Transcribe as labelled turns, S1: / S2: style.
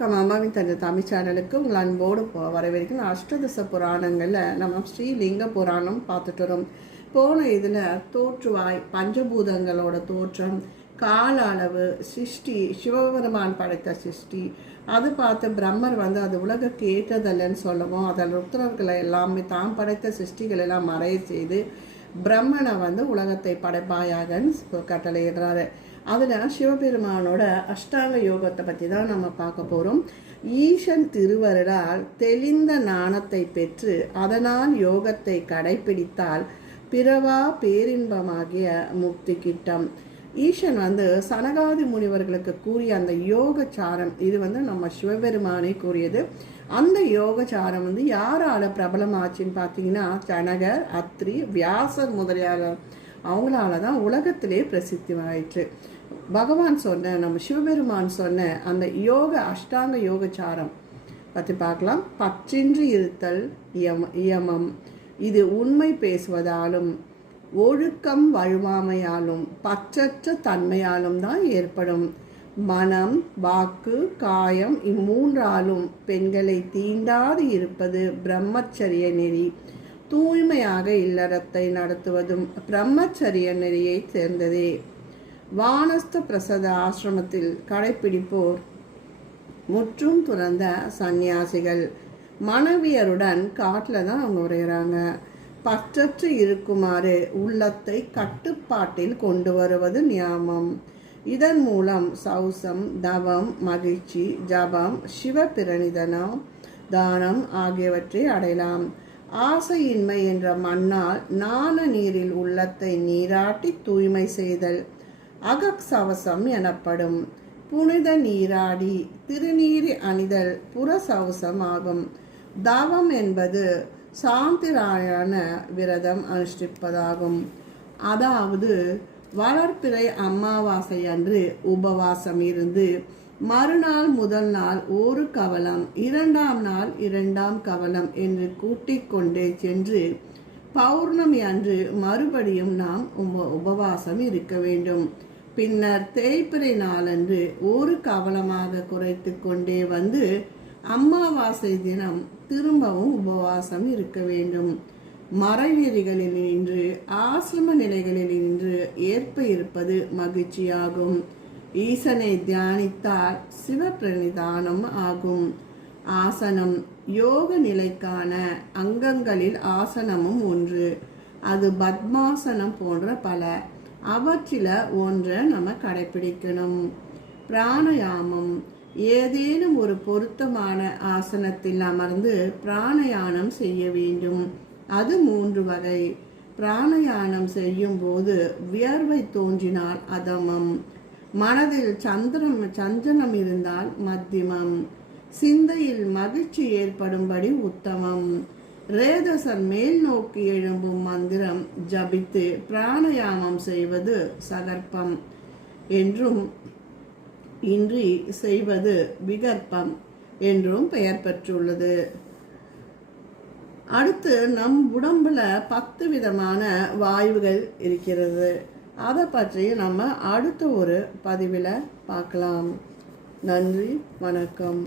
S1: வணக்கம். அம்மாவின் தந்த தமிழ் சேனலுக்கு உங்கள் அன்போடு போ- வரவேற்கும் அஷ்டதச புராணங்களில் நம்ம ஸ்ரீலிங்க புராணம் பார்த்துட்டு வரோம். போன இதில் தோற்றுவாய் பஞ்சபூதங்களோட தோற்றம் கால அளவு சிருஷ்டி சிவபெருமான் படைத்த சிருஷ்டி அது பார்த்து பிரம்மர் வந்து அது உலகக்கு ஏற்றதல்லன்னு சொல்லவும் அதில் ருத்ரர்களை எல்லாமே தான் படைத்த சிருஷ்டிகள் எல்லாம் மறைய செய்து பிரம்மனை வந்து உலகத்தை படைப்பாயாகன்னு கட்டளையிடுறாரு. அதில் சிவபெருமானோட அஷ்டாங்க யோகத்தை பற்றி தான் நம்ம பார்க்க போகிறோம் ஈசன் திருவருளால் தெளிந்த நாணத்தை பெற்று அதனால் யோகத்தை கடைபிடித்தால் பிறவா பேரின்பமாகிய முக்தி கிட்டம். ஈசன் வந்து சனகாதி முனிவர்களுக்கு கூறிய அந்த யோகச்சாரம் இது வந்து நம்ம சிவபெருமானே கூறியது. அந்த யோகச்சாரம் வந்து யாரால் பிரபலமாச்சுன்னு பார்த்தீங்கன்னா சனகர் அத்ரி வியாசர் முதலியார் அவங்களால தான் உலகத்திலே பிரசித்தி ஆயிற்று பகவான் சொன்ன நம்ம சிவபெருமான் சொன்ன அந்த யோக அஷ்டாங்க யோகச்சாரம் பற்றி பார்க்கலாம். பற்றின்றி இருத்தல் இயம் இயமம். இது உண்மை பேசுவதாலும் ஒழுக்கம் வழுவாமையாலும் பற்றற்ற தன்மையாலும் தான் ஏற்படும். மனம் வாக்கு காயம் இம்மூன்றாலும் பெண்களை தீண்டாது இருப்பது பிரம்மச்சரிய நெறி. தூய்மையாக இல்லறத்தை நடத்துவதும் பிரம்மச்சரிய நெறியைச் சேர்ந்ததே. வானஸ்த பிரசத ஆசிரமத்தில் கடைப்பிடிப்போர் முற்றும் துறந்த சந்நியாசிகள். மனைவியருடன் காட்டில் தான் அவங்க உரைகிறாங்க பற்றற்று இருக்குமாறு உள்ளத்தை கட்டுப்பாட்டில் கொண்டு வருவது நியாமம். இதன் மூலம் சௌசம் தவம் மகிழ்ச்சி ஜபம் சிவபிரணிதனம் தானம் ஆகியவற்றை அடையலாம். ஆசையின்மை என்ற மண்ணால் நாண நீரில் உள்ளத்தை நீராட்டி தூய்மை செய்தல். அகசவசம் எனப்படும். புனித நீராடி திருநீரி அணிதல் புறசவசம் ஆகும். தவம் என்பது சாந்திராயண விரதம் அனுஷ்டிப்பதாகும். அதாவது வளர்ப்பிறை அமாவாசை அன்று உபவாசம் இருந்து மறுநாள் முதல் நாள் ஒரு கவலம் இரண்டாம் நாள் இரண்டாம் கவலம் என்று கூட்டிக் கொண்டே சென்று பௌர்ணமி அன்று மறுபடியும் நாம் உப உபவாசம் இருக்க வேண்டும். பின்னர் தேய்பிறை நாளன்று ஒரு கவலமாக குறைத்து கொண்டே வந்து அமாவாசை தினம் திரும்பவும் உபவாசம் இருக்க வேண்டும். மறைநெறிகளில் நின்று ஆசிரம நிலைகளில் நின்று ஏற்ப இருப்பது மகிழ்ச்சியாகும். ஈசனை தியானித்தால் சிவப்பிரணிதானம் ஆகும். ஆசனம் யோக நிலைக்கான அங்கங்களில் ஆசனமும் ஒன்று. அது பத்மாசனம் போன்ற பல. அவற்றில ஒன்றை நம்ம கடைபிடிக்கணும் பிராணயாமம். ஏதேனும் ஒரு பொருத்தமான ஆசனத்தில் அமர்ந்து பிராணயானம் செய்ய வேண்டும். அது மூன்று வகை. பிராணயானம் செய்யும் போது வியர்வை தோன்றினால் அதமம். மனதில் சந்திரம் சஞ்சனம் இருந்தால் மத்தியமம். சிந்தையில் மகிழ்ச்சி ஏற்படும்படி உத்தமம். ரேதசர் மேல் நோக்கி எழும்பும் மந்திரம் ஜபித்து பிராணயாமம் செய்வது சகற்பம். என்றும் இன்றி செய்வது விகற்பம் என்றும் பெயர் பெற்றுள்ளது. அடுத்து நம் உடம்புல பத்து விதமான வாயுகள் இருக்கிறது. அதை பற்றி நம்ம அடுத்த ஒரு பதிவில் பார்க்கலாம் நன்றி வணக்கம்.